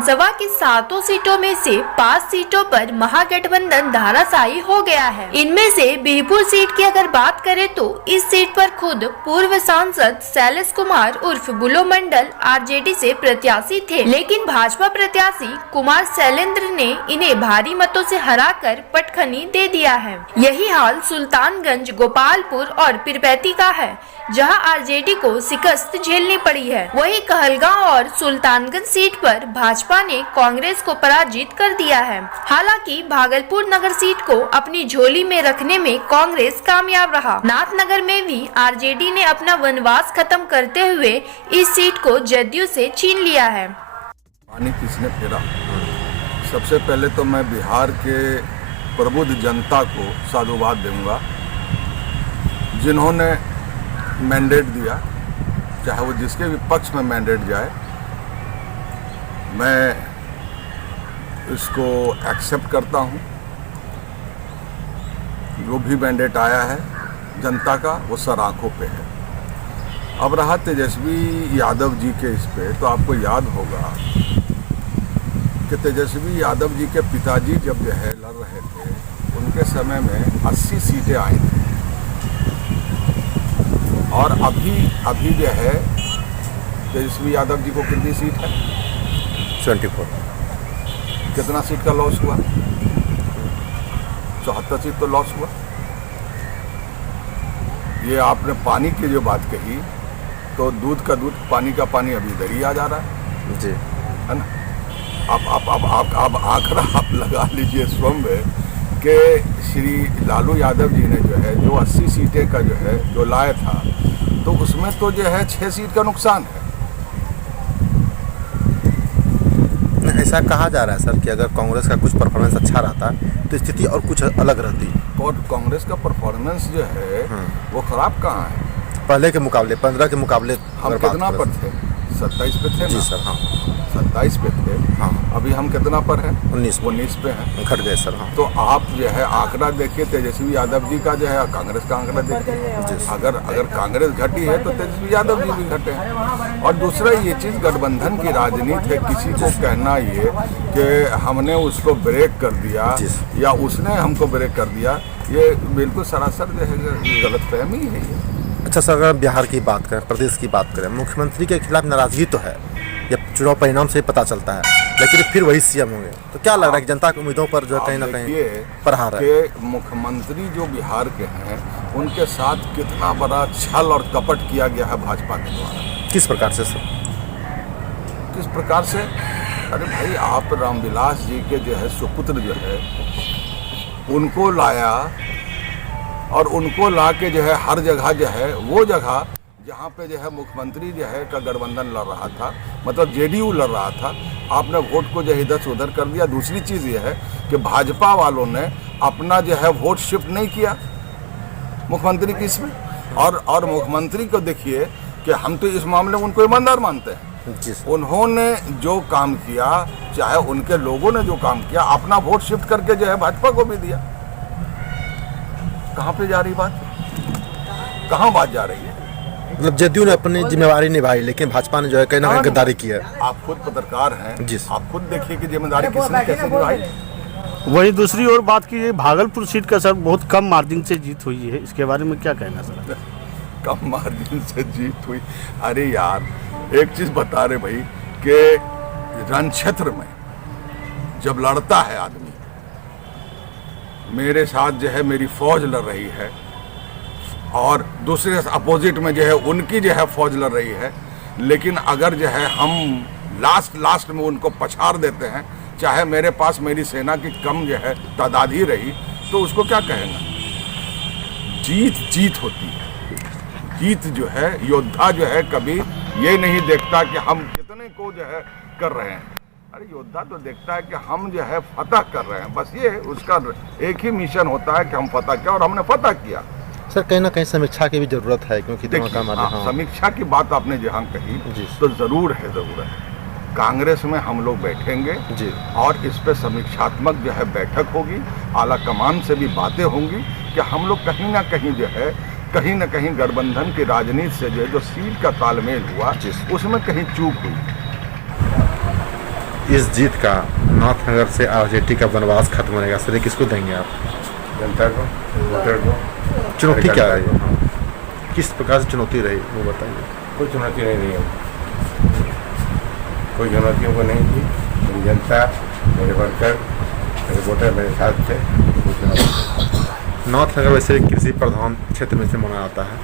विधानसभा की 7 सीटों में से 5 सीटों पर महागठबंधन धराशायी हो गया है। इनमें से बिहपुर सीट की अगर बात करें तो इस सीट पर खुद पूर्व सांसद शैलेश कुमार उर्फ बुलो मंडल आरजेडी से प्रत्याशी थे, लेकिन भाजपा प्रत्याशी कुमार शैलेंद्र ने इन्हें भारी मतों से हराकर पटखनी दे दिया है। यही हाल सुल्तानगंज, गोपालपुर और पीरपैंती का है, जहां आरजेडी को शिकस्त झेलनी पड़ी है। वहीं कहलगांव और सुल्तानगंज सीट पर भाजपा ने कांग्रेस को पराजित कर दिया है। हालांकि भागलपुर नगर सीट को अपनी झोली में रखने में कांग्रेस कामयाब रहा। नाथनगर में भी आरजेडी ने अपना वनवास खत्म करते हुए इस सीट को जदयू से छीन लिया है। पानी किसने फेरा? सबसे पहले तो मैं बिहार के प्रबुद्ध जनता को साधुवाद दूंगा, जिन्होंने मैंडेट दिया, चाहे वो जिसके भी पक्ष में मैंडेट जाए, मैं इसको एक्सेप्ट करता हूँ। जो भी मैंडेट आया है जनता का, वो सर आंखों पे है। अब रहा तेजस्वी यादव जी के इस पे, तो आपको याद होगा कि तेजस्वी यादव जी के पिताजी जब जो है लड़ रहे थे, उनके समय में 80 सीटें आई थी, और अभी जो है तेजस्वी यादव जी को कितनी सीट है? 24। कितना सीट का लॉस हुआ? 74 सीट तो लॉस हुआ। ये आपने पानी की जो बात कही, तो दूध का दूध, पानी का पानी अभी इधर ही आ जा रहा है जी, है ना। आप आंकड़ा आप लगा लीजिए स्वयं में कि श्री लालू यादव जी ने जो है 80 सीटें का जो है जो लाया था, तो उसमें तो जो है 6 सीट का नुकसान है। ऐसा कहा जा रहा है सर कि अगर कांग्रेस का कुछ परफॉर्मेंस अच्छा रहता तो स्थिति और कुछ अलग रहती। और कांग्रेस का परफॉर्मेंस जो है वो खराब कहाँ है? पहले के मुकाबले 15 के मुकाबले हम कितना पर थे? 27 पे थे जी ना? सर, हाँ 27 पे थे। हाँ, अभी हम कितना पर हैं? 19 पे हैं। घट गए सर। हाँ, तो आप जो है आंकड़ा देखिए तेजस्वी यादव जी का, जो है कांग्रेस का आंकड़ा देखिए। अगर कांग्रेस घटी है तो तेजस्वी यादव जी भी घटे हैं। और दूसरा ये चीज़, गठबंधन की राजनीति है। किसी को कहना ये कि हमने उसको ब्रेक कर दिया या उसने हमको ब्रेक कर दिया, ये बिल्कुल सरासर जो है गलतफहमी है ये। अच्छा सर, अगर बिहार की बात करें, प्रदेश की बात करें, मुख्यमंत्री के खिलाफ नाराजगी तो है, ये चुनाव परिणाम से पता चलता है, लेकिन फिर वही सीएम होंगे, तो क्या लग रहा है कि जनता की उम्मीदों पर जो है कहीं ना कहीं प्रहार है? मुख्यमंत्री जो बिहार के हैं, उनके साथ कितना बड़ा छल और कपट किया गया है भाजपा के द्वारा। किस प्रकार से सर? किस प्रकार से? अरे भाई, आप रामविलास जी के जो है सुपुत्र जो है उनको लाया, और उनको ला के जो है हर जगह जो है, वो जगह जहाँ पे जो है मुख्यमंत्री जो है का गठबंधन लड़ रहा था, मतलब जेडीयू लड़ रहा था, आपने वोट को जो है इधर से उधर कर दिया। दूसरी चीज़ ये है कि भाजपा वालों ने अपना जो है वोट शिफ्ट नहीं किया मुख्यमंत्री की इसमें। और मुख्यमंत्री को देखिए कि हम तो इस मामले में उनको ईमानदार मानते हैं। उन्होंने जो काम किया, चाहे उनके लोगों ने जो काम किया, अपना वोट शिफ्ट करके जो है भाजपा को भी दिया। कहाँ पे जा रही बात? कहाँ बात जा रही है? मतलब जदयू ने अपनी जिम्मेवारी निभाई, लेकिन भाजपा ने जो है कहीं ना कहीं गद्दारी की है। आप खुद पत्रकार हैं, जी, आप खुद देखिए कि जिम्मेदारी किसने कैसे निभाई। वही दूसरी ओर बात की, भागलपुर सीट का सर बहुत कम मार्जिन से जीत हुई है, इसके बारे में क्या कहना सर? कम मार्जिन से जीत हुई? अरे यार, एक चीज बता रहे भाई कि रण क्षेत्र में जब लड़ता है आदमी, मेरे साथ जो है मेरी फौज लड़ रही है, और दूसरे अपोजिट में जो है उनकी जो है फौज लड़ रही है, लेकिन अगर जो है हम लास्ट में उनको पछाड़ देते हैं, चाहे मेरे पास मेरी सेना की कम जो है तादाद ही रही, तो उसको क्या कहेंगे? जीत होती है। जीत जो है, योद्धा जो है कभी ये नहीं देखता कि हम कितने को जो है कर रहे हैं। अरे योद्धा तो देखता है कि हम जो है फतह कर रहे हैं, बस ये उसका एक ही मिशन होता है कि हम फतह किया, और हमने फतह किया। सर कहीं ना कहीं समीक्षा की भी जरूरत है, क्योंकि समीक्षा की बात आपने जहाँ कही तो जरूर है। कांग्रेस में हम लोग बैठेंगे जी, और इस पे समीक्षात्मक जो है बैठक होगी, आला कमान से भी बातें होंगी कि हम लोग कहीं ना कहीं गठबंधन की राजनीति से जो सीट का तालमेल हुआ, उसमें कहीं चूक हुई। इस जीत का नाथनगर से आरजेडी का वनवास खत्म होने का श्रेय किसको देंगे आप? जनता को, वोटर को। चुनौती क्या रही? किस प्रकार से चुनौती रही वो बताइए। कोई चुनौती नहीं रही है, कोई चुनौतियों को नहीं थी। मेरी जनता, मेरे वर्कर, मेरे वोटर मेरे साथ थे। कोई चुनौती नहीं। नाथनगर वैसे कृषि प्रधान क्षेत्र में से माना जाता है,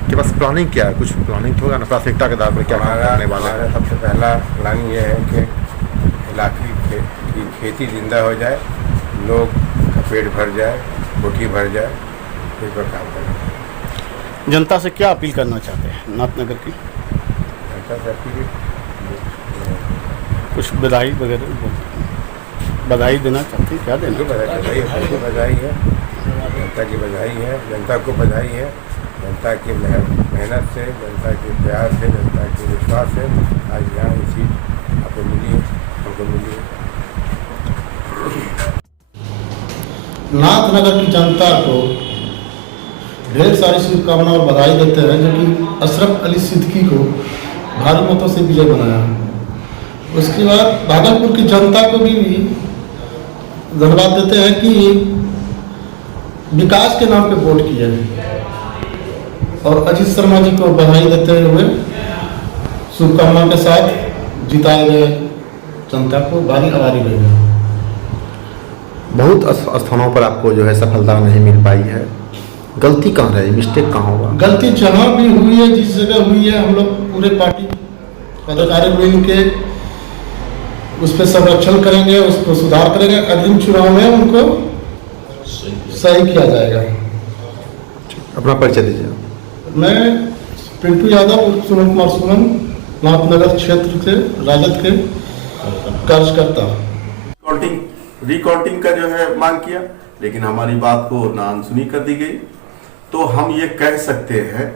कि बस प्लानिंग क्या है? कुछ प्लानिंग तो होगा ना, प्राथमिकता के आधार पर क्या काम करने वाले हैं? हमारा सबसे पहला प्लानिंग ये है कि इलाके की खेती जिंदा हो जाए, लोग का पेट भर जाए, कोठी भर जाए, इस पर काम करें। जनता से क्या अपील करना चाहते हैं नाथनगर की? जनता से अपील, कुछ बधाई वगैरह बधाई देना चाहते हैं? क्या देना? सबको बधाई है, जनता की बधाई है, जनता को बधाई है। जनता की मेहनत से, जनता के प्यार से, जनता के विश्वास से आज यहाँ ये सीट आपको मिली है, हमको मिली है। नाथनगर की जनता को ढेर सारी शुभकामनाएं और बधाई देते हैं, जो कि अशरफ अली सिद्दीकी को भारी मतों से विजय बनाया। उसके बाद भागलपुर की जनता को भी धन्यवाद देते हैं कि विकास के नाम पे वोट किया है, और अजीत शर्मा जी को बधाई देते हुए शुभकामनाओं के साथ जिताए गए जनता को भारी आभारी रहेगा। बहुत स्थानों पर आपको जो है सफलता नहीं मिल पाई है, गलती कहाँ रही, मिस्टेक कहाँ हुआ? गलती जहाँ भी हुई है, जिस जगह हुई है, हम लोग पूरे पार्टी पदाधिकारी मिल के उस पर संरक्षण करेंगे, उसको सुधार करेंगे। अग्रिम चुनाव में उनको सही किया जाएगा। अपना परिचय दीजिए। मैं पिंटू यादव उर्फ सुमन कुमार सुमन, नाथनगर क्षेत्र के राजद के कार्यकर्ता। रिकाउंटिंग का जो है मांग किया, लेकिन हमारी बात को ना अनसुनी कर दी गई। तो हम ये कह सकते हैं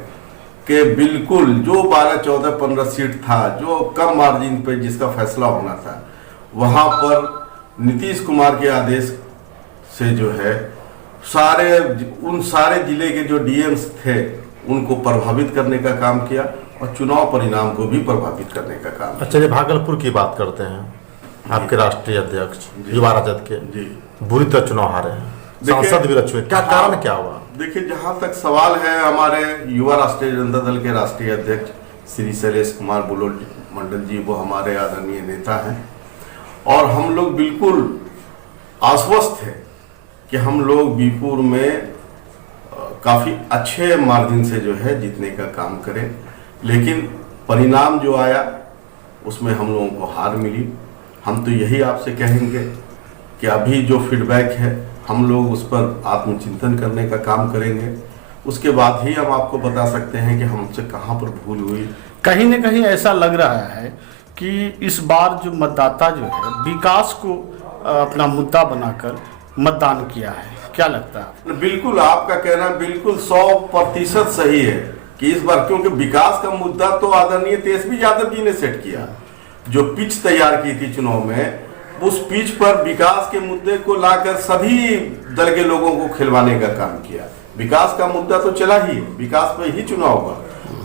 कि बिल्कुल जो 12, 14, 15 सीट था, जो कम मार्जिन पे जिसका फैसला होना था, वहां पर नीतीश कुमार के आदेश से जो है उन सारे जिले के जो डीएम्स थे उनको प्रभावित करने का काम किया और चुनाव परिणाम को भी प्रभावित करने का काम। अच्छा, ये भागलपुर की बात करते हैं, आपके राष्ट्रीय अध्यक्ष युवा राजद के जी बुरी तरह चुनाव हारे हैं, सांसद भी रह चुके, क्या कारण क्या हुआ? देखिए, जहां तक सवाल है, हमारे युवा राष्ट्रीय जनता दल के राष्ट्रीय अध्यक्ष श्री शैलेश कुमार बुलोल मंडल जी, वो हमारे आदरणीय नेता हैं, और हम लोग बिल्कुल आश्वस्त थे कि हम लोग बीरपुर में काफी अच्छे मार्जिन से जो है जीतने का काम करें। लेकिन परिणाम जो आया उसमें हम लोगों को हार मिली। हम तो यही आपसे कहेंगे कि अभी जो फीडबैक है हम लोग उस पर आत्मचिंतन करने का काम करेंगे, उसके बाद ही हम आपको बता सकते हैं कि हमसे कहाँ पर भूल हुई। कहीं न कहीं ऐसा लग रहा है कि इस बार जो मतदाता जो है विकास को अपना मुद्दा बनाकर मतदान किया है, क्या लगता है? बिल्कुल, आपका कहना बिल्कुल 100% सही है कि इस बार, क्योंकि विकास का मुद्दा तो आदरणीय तेजस्वी यादव जी ने सेट किया, जो पिच तैयार की थी चुनाव में, उस पिच पर विकास के मुद्दे को लाकर सभी दल के लोगों को खिलवाने का काम किया। विकास का मुद्दा तो चला ही है, विकास पर ही चुनाव हुआ।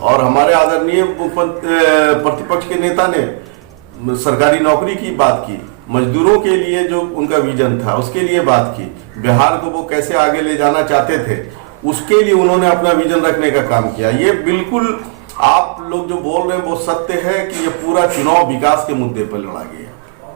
और हमारे आदरणीय प्रतिपक्ष के नेता ने सरकारी नौकरी की बात की, मजदूरों के लिए जो उनका विजन था उसके लिए बात की, बिहार को वो कैसे आगे ले जाना चाहते थे उसके लिए उन्होंने अपना विजन रखने का काम किया। ये बिल्कुल आप लोग जो बोल रहे हैं वो सत्य है कि ये पूरा चुनाव विकास के मुद्दे पर लड़ा गया।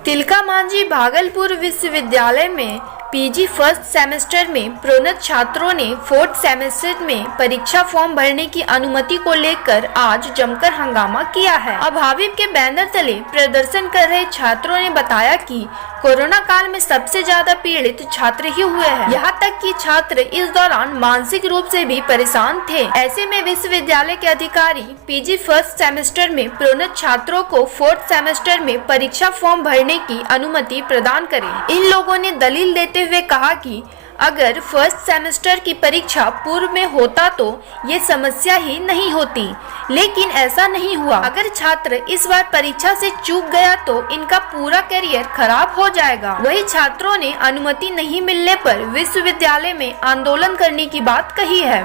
तिलका मांझी भागलपुर विश्वविद्यालय में पीजी फर्स्ट सेमेस्टर में प्रोन्नत छात्रों ने फोर्थ सेमेस्टर में परीक्षा फॉर्म भरने की अनुमति को लेकर आज जमकर हंगामा किया है। अभाविप के बैनर तले प्रदर्शन कर रहे छात्रों ने बताया कि कोरोना काल में सबसे ज्यादा पीड़ित छात्र ही हुए हैं। यहाँ तक कि छात्र इस दौरान मानसिक रूप से भी परेशान थे। ऐसे में विश्वविद्यालय के अधिकारी पीजी फर्स्ट सेमेस्टर में प्रोन्नत छात्रों को फोर्थ सेमेस्टर में परीक्षा फॉर्म भरने की अनुमति प्रदान करें। इन लोगों ने दलील देते हुए कहा कि अगर फर्स्ट सेमेस्टर की परीक्षा पूर्व में होता तो ये समस्या ही नहीं होती, लेकिन ऐसा नहीं हुआ। अगर छात्र इस बार परीक्षा से चूक गया तो इनका पूरा करियर खराब हो जाएगा। वही छात्रों ने अनुमति नहीं मिलने पर विश्वविद्यालय में आंदोलन करने की बात कही है।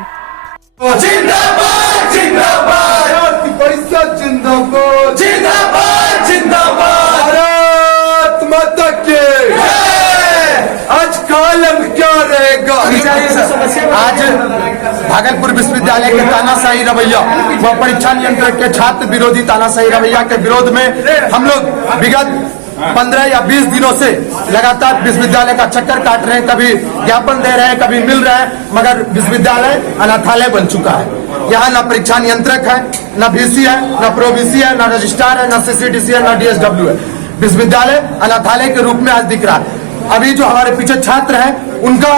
जिंदाबाद जिंदाबाद परिषद जिंदाबाद जिंदाबाद जिंदाबाद आज भागलपुर विश्वविद्यालय के तानाशाही रवैया व परीक्षा नियंत्रक के छात्र विरोधी तानाशाही रवैया के विरोध में हम लोग विगत 15 या 20 दिनों से लगातार विश्वविद्यालय का चक्कर काट रहे हैं। कभी ज्ञापन दे रहे हैं, कभी मिल रहे हैं, मगर विश्वविद्यालय अनाथालय बन चुका है। यहाँ न परीक्षा नियंत्रक है, न VC है, न प्रो VC है, न रजिस्ट्रार है, न CCDC है, न DSW है। विश्वविद्यालय अनाथालय के रूप में आज दिख रहा है। अभी जो हमारे पीछे छात्र हैं उनका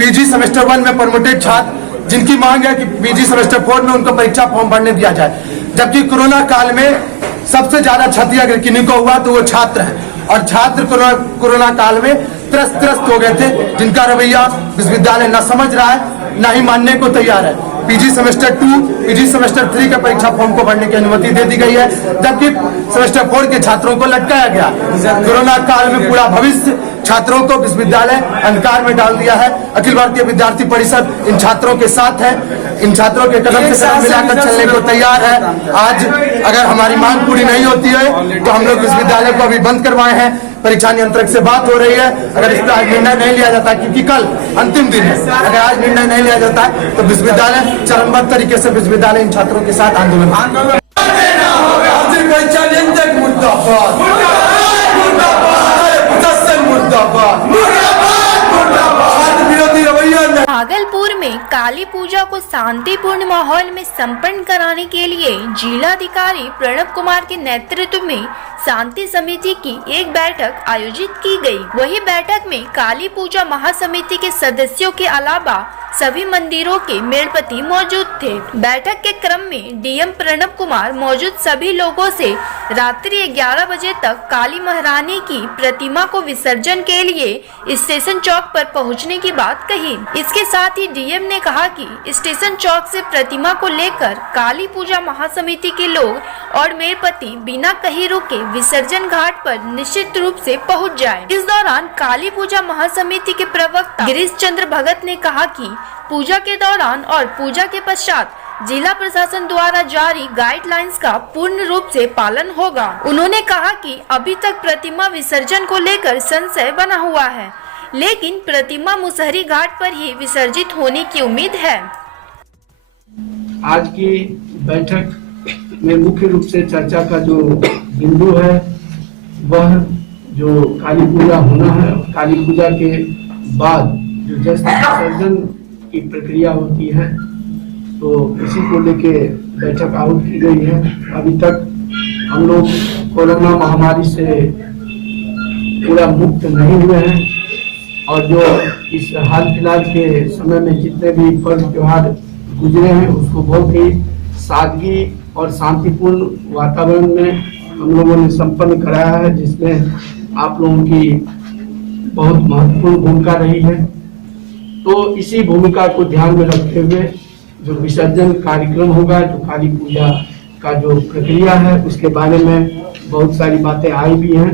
PG सेमेस्टर 1 में प्रमोटेड छात्र जिनकी मांग है कि PG सेमेस्टर 4 में उनको परीक्षा फॉर्म भरने दिया जाए, जबकि कोरोना काल में सबसे ज्यादा क्षति अगर किन्हीं को हुआ तो वो छात्र हैं और छात्र कोरोना काल में त्रस्त हो गए थे, जिनका रवैया विश्वविद्यालय न समझ रहा है न ही मानने को तैयार है। PG सेमेस्टर 2, PG सेमेस्टर 3 के परीक्षा फॉर्म को भरने की अनुमति दे दी गई है, जबकि सेमेस्टर 4 के छात्रों को लटकाया गया। कोरोना काल में पूरा भविष्य छात्रों को विश्वविद्यालय अंधकार में डाल दिया है। अखिल भारतीय विद्यार्थी परिषद इन छात्रों के साथ है, इन छात्रों के कदम से कदम मिलाकर चलने को तैयार है। आज अगर हमारी मांग पूरी नहीं होती है तो हम लोग विश्वविद्यालय को अभी बंद करवाए हैं। परीक्षा नियंत्रक से बात हो रही है, अगर इस पर आज निर्णय नहीं लिया जाता, क्योंकि कल अंतिम दिन है, अगर आज निर्णय नहीं लिया जाता है तो विश्वविद्यालय चरणबद्ध तरीके से विश्वविद्यालय इन छात्रों के साथ आंदोलन परीक्षा नियंत्रक मुर्दाबाद, भागलपुर में काली पूजा को शांतिपूर्ण माहौल में संपन्न कराने के लिए जिलाधिकारी प्रणव कुमार के नेतृत्व में शांति समिति की एक बैठक आयोजित की गई। वही बैठक में काली पूजा महासमिति के सदस्यों के अलावा सभी मंदिरों के मेड़पति मौजूद थे। बैठक के क्रम में DM प्रणव कुमार मौजूद सभी लोगों से रात्रि 11 बजे तक काली महारानी की प्रतिमा को विसर्जन के लिए स्टेशन चौक पर पहुंचने की बात कही। इसके साथ ही DM ने कहा कि स्टेशन चौक से प्रतिमा को लेकर काली पूजा महासमिति के लोग और मेड़पति बिना कहीं रुके विसर्जन घाट पर निश्चित रूप से पहुंच जाएं। इस दौरान काली पूजा महासमिति के प्रवक्ता गिरीश चंद्र भगत ने कहा कि पूजा के दौरान और पूजा के पश्चात जिला प्रशासन द्वारा जारी गाइडलाइंस का पूर्ण रूप से पालन होगा। उन्होंने कहा कि अभी तक प्रतिमा विसर्जन को लेकर संशय बना हुआ है, लेकिन प्रतिमा मुसहरी घाट पर ही विसर्जित होने की उम्मीद है। आज की बैठक में मुख्य रूप से चर्चा का जो बिंदु है वह जो काली पूजा होना है, काली पूजा के बाद जो जैसे विसर्जन की प्रक्रिया होती है तो इसी को लेके बैठक आहुत की गई है। अभी तक हम लोग कोरोना महामारी से पूरा मुक्त नहीं हुए हैं और जो इस हाल फिलहाल के समय में जितने भी पर्व त्योहार गुजरे हैं उसको बहुत ही सादगी और शांतिपूर्ण वातावरण में हम लोगों ने संपन्न कराया है, जिसमें आप लोगों की बहुत महत्वपूर्ण भूमिका रही है। तो इसी भूमिका को ध्यान में रखते हुए जो विसर्जन कार्यक्रम होगा, जो काली पूजा का जो प्रक्रिया है उसके बारे में बहुत सारी बातें आई भी हैं,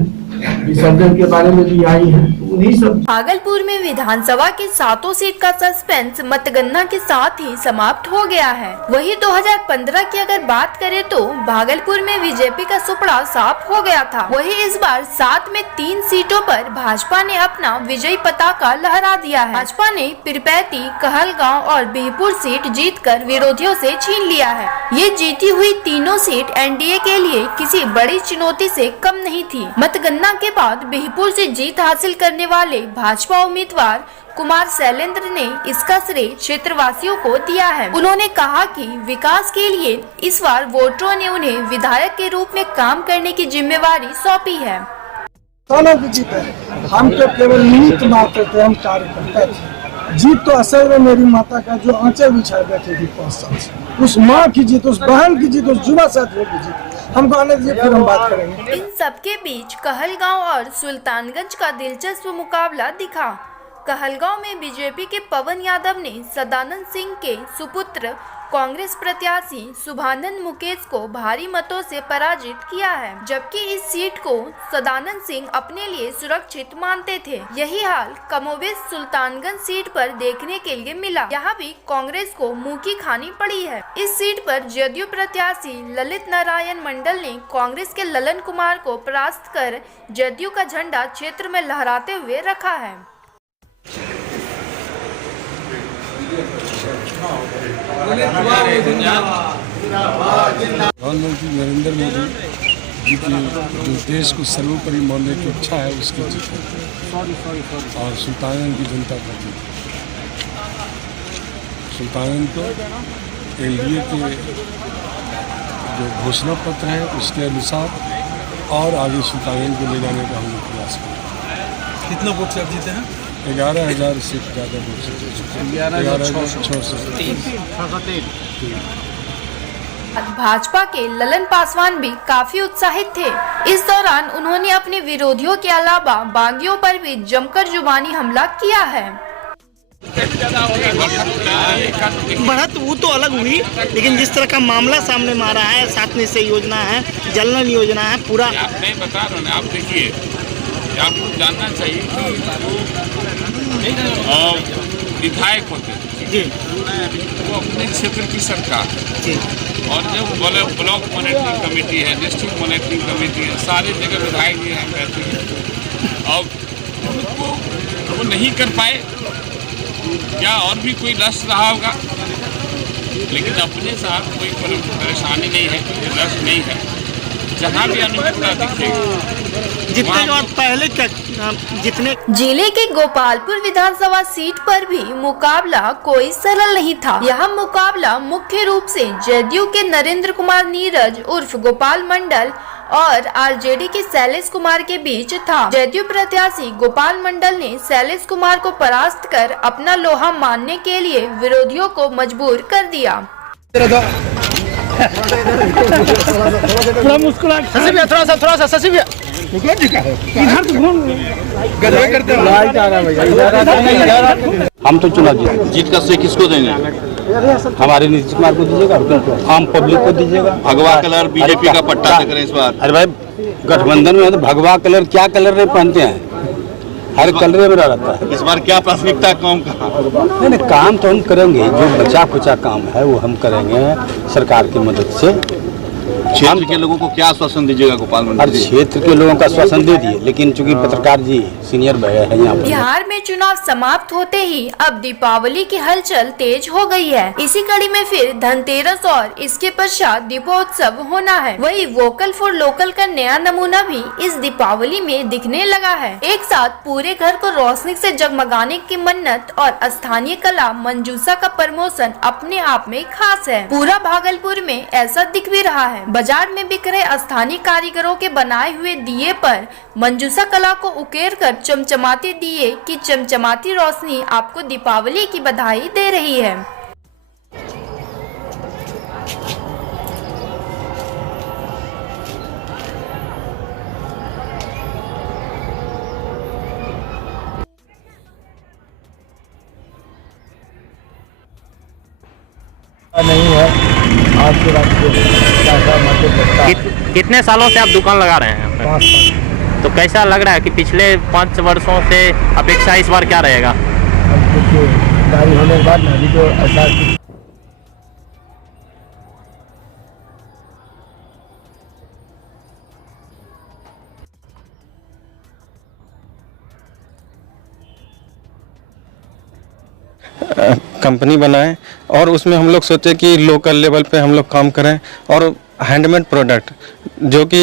विसर्जन के बारे में भी आई है। तो उन्हीं सब भागलपुर में विधानसभा के 7 सीट का सस्पेंस मतगणना के साथ ही समाप्त हो गया है। वही 2015 की अगर बात करें तो भागलपुर में बीजेपी का सुपड़ा साफ हो गया था। वही इस बार 7 में 3 सीटों पर भाजपा ने अपना विजयी पताका लहरा दिया है। भाजपा ने पिरपैती, कहलगांव और बिहपुर सीट जीतकर विरोधियों से छीन लिया है। ये जीती हुई तीनों सीट एनडीए के लिए किसी बड़ी चुनौती से कम नहीं थी। मतगणना के बाद बिहपुर से जीत हासिल करने वाले भाजपा उम्मीदवार कुमार शैलेंद्र ने इसका श्रेय क्षेत्रवासियों को दिया है। उन्होंने कहा कि विकास के लिए इस बार वोटरों ने उन्हें विधायक के रूप में काम करने की जिम्मेवारी सौंपी है। सालों की जीत है, हम तो केवल निमित्त मात्र थे, हम कार्यकर्ता थे। जीत तो असल में मेरी माता का जो आंचल बिछाए बैठे थी 5 साल से, उस माँ की जीत, उस बहन की जीत, उस युवा साथियों की जीत। हमको आने दीजिए, फिर हम बात करेंगे। इन सबके बीच कहलगांव और सुल्तानगंज का दिलचस्प मुकाबला दिखा। कहलगांव में बीजेपी के पवन यादव ने सदानंद सिंह के सुपुत्र कांग्रेस प्रत्याशी शुभानंद मुकेश को भारी मतों से पराजित किया है, जबकि इस सीट को सदानंद सिंह अपने लिए सुरक्षित मानते थे। यही हाल कमोबेश सुल्तानगंज सीट पर देखने के लिए मिला। यहाँ भी कांग्रेस को मुंह की खानी पड़ी है। इस सीट पर जदयू प्रत्याशी ललित नारायण मंडल ने कांग्रेस के ललन कुमार को परास्त कर जदयू का झंडा क्षेत्र में लहराते हुए रखा है। प्रधानमंत्री नरेंद्र मोदी जी की जो देश को सर्वोपरि मानने की इच्छा है उसकी जीत है और सुल्तानगंज की जनता का जीत है। सुल्तानगंज को एनडीए के जो घोषणा पत्र है उसके अनुसार और आगे सुल्तानगंज को ले जाने का हम लोग प्रयास करें। कितना वोट से आप जीते हैं? 11,000 से ज़्यादा वोट से 11,603। भाजपा के ललन पासवान भी काफी उत्साहित थे। इस दौरान उन्होंने अपने विरोधियों के अलावा बागियों पर भी जमकर जुबानी हमला किया है। बढ़त वो तो अलग हुई, लेकिन जिस तरह का मामला सामने मारा है, 7 निश्चय योजना है, जल नल योजना है, पूरा आप नहीं बता रहे हैं। आप देखिए, आपको जानना चाहिए कि विधायक होते हैं जी, वो अपने क्षेत्र की सरकार जी, और जब ब्लॉक मॉनिटरिंग कमेटी है, डिस्ट्रिक्ट मॉनिटरिंग कमेटी है, सारे जगह विधायक भी हम रहते हैं और उनको वो नहीं कर पाए या और भी कोई लक्ष्य रहा होगा, लेकिन अपने साथ कोई परेशानी नहीं है, कोई लक्ष्य नहीं है। जहाँ भी अनुकूलता दिखेगी जितने जो पहले जितने जिले के गोपालपुर विधानसभा सीट पर भी मुकाबला कोई सरल नहीं था। यह मुकाबला मुख्य रूप से जदयू के नरेंद्र कुमार नीरज उर्फ गोपाल मंडल और आरजेडी के शैलेश कुमार के बीच था। जदयू प्रत्याशी गोपाल मंडल ने शैलेश कुमार को परास्त कर अपना लोहा मानने के लिए विरोधियों को मजबूर कर दिया। थोड़ा मुस्कुरा, थोड़ा सा ससी भैया इधर तो घूम हम तो चुनाव जीत का श्रेय किसको देंगे? हमारे नीतीश कुमार को दीजिएगा, आम पब्लिक को दीजिएगा। भगवा कलर बीजेपी का पट्टा देख रहे हैं इस बार। अरे भाई गठबंधन में तो भगवा कलर क्या कलर नहीं पहनते हैं, हर कलर में रहता है। इस बार क्या प्राथमिकता काम का? नहीं, काम तो हम करेंगे, जो बचा खुचा काम है वो हम करेंगे सरकार की मदद से। क्षेत्र के लोगों को क्या आश्वासन दीजिएगा गोपाल मंडल जी? क्षेत्र के लोगों का आश्वासन दे दिए, लेकिन चूंकि पत्रकार जी सीनियर है यहाँ पर। बिहार में चुनाव समाप्त होते ही अब दीपावली की हलचल तेज हो गई है। इसी कड़ी में फिर धनतेरस और इसके पश्चात दीपोत्सव होना है। वही वोकल फॉर लोकल का नया नमूना भी इस दीपावली में दिखने लगा है। एक साथ पूरे घर को रोशनी से जगमगाने की मन्नत और स्थानीय कला मंजूसा का प्रमोशन अपने आप में खास है। पूरा भागलपुर में ऐसा दिख भी रहा है। बाजार में बिक रहे स्थानीय कारीगरों के बनाए हुए दिए पर मंजूसा कला को उकेर कर चमचमाते दिए की चमचमाती रोशनी आपको दीपावली की बधाई दे रही है। नहीं है आज के रात कितने सालों से आप दुकान लगा रहे हैं? 5 साल। तो कैसा लग रहा है कि पिछले 5 वर्षों से अपेक्षा इस बार क्या रहेगा? देखिए गाड़ी होने के बाद ना अभी तो ऐसा कंपनी बनाएं और उसमें हम लोग सोचे कि लोकल लेवल पे हम लोग काम करें और हैंडमेड प्रोडक्ट जो कि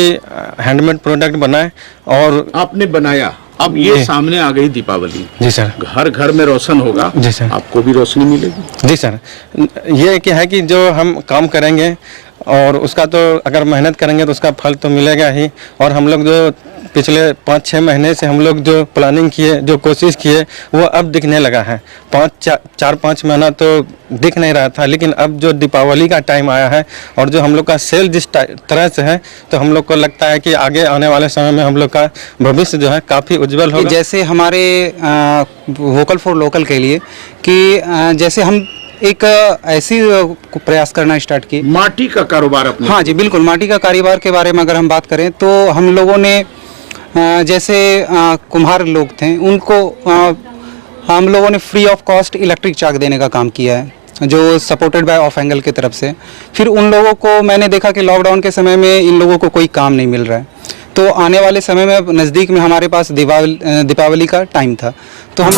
हैंडमेड प्रोडक्ट बनाएं। और आपने बनाया, अब ये सामने आ गई दीपावली। जी सर। हर घर में रोशन होगा। जी सर। आपको भी रोशनी मिलेगी। जी सर। ये क्या है कि जो हम काम करेंगे और उसका तो अगर मेहनत करेंगे तो उसका फल तो मिलेगा ही। और हम लोग जो पिछले 5-6 महीने से हम लोग जो प्लानिंग किए, जो कोशिश किए, वो अब दिखने लगा है। 4-5 महीना तो दिख नहीं रहा था, लेकिन अब जो दीपावली का टाइम आया है और जो हम लोग का सेल जिस तरह से है, तो हम लोग को लगता है कि आगे आने वाले समय में हम लोग का भविष्य जो है काफ़ी उज्जवल होगा। जैसे हमारे वोकल फॉर लोकल के लिए कि जैसे हम एक ऐसी प्रयास करना स्टार्ट किए, माटी का कारोबार अपने। हाँ जी बिल्कुल, माटी का कारोबार के बारे में अगर हम बात करें तो हम लोगों ने जैसे कुम्हार लोग थे उनको हम लोगों ने फ्री ऑफ कॉस्ट इलेक्ट्रिक चाक देने का काम किया है, जो सपोर्टेड बाय ऑफ एंगल की तरफ से। फिर उन लोगों को मैंने देखा कि लॉकडाउन के समय में इन लोगों को कोई काम नहीं मिल रहा है, तो आने वाले समय में नज़दीक में हमारे पास दीपावली का टाइम था, तो हम